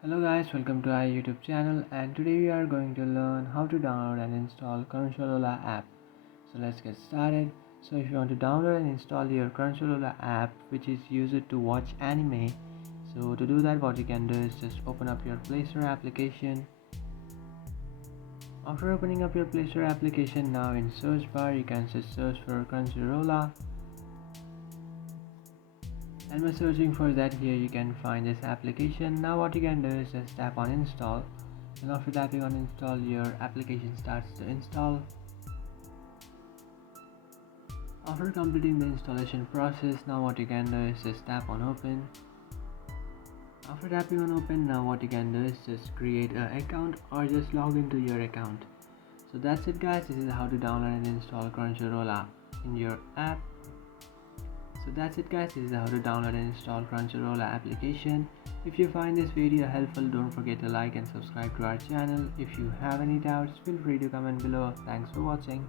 Hello guys, welcome to our YouTube channel, and today we are going to learn how to download and install Crunchyroll app. So let's get started. So if you want to download and install your Crunchyroll app, which is used to watch anime, so to do that what you can do is just open up your Play Store application. After opening up your Play Store application, now in search bar you can just search for Crunchyroll. And by searching for that, here you can find this application. Now what you can do is just tap on install, and after tapping on install, your application starts to install. After completing the installation process, now what you can do is just tap on open. After tapping on open, now what you can do is just create an account or just log into your account. So that's it guys, this is how to download and install Crunchyroll app in your app. So that's it guys, this is how to download and install Crunchyroll application. If you find this video helpful, don't forget to like and subscribe to our channel. If you have any doubts, feel free to comment below. Thanks for watching.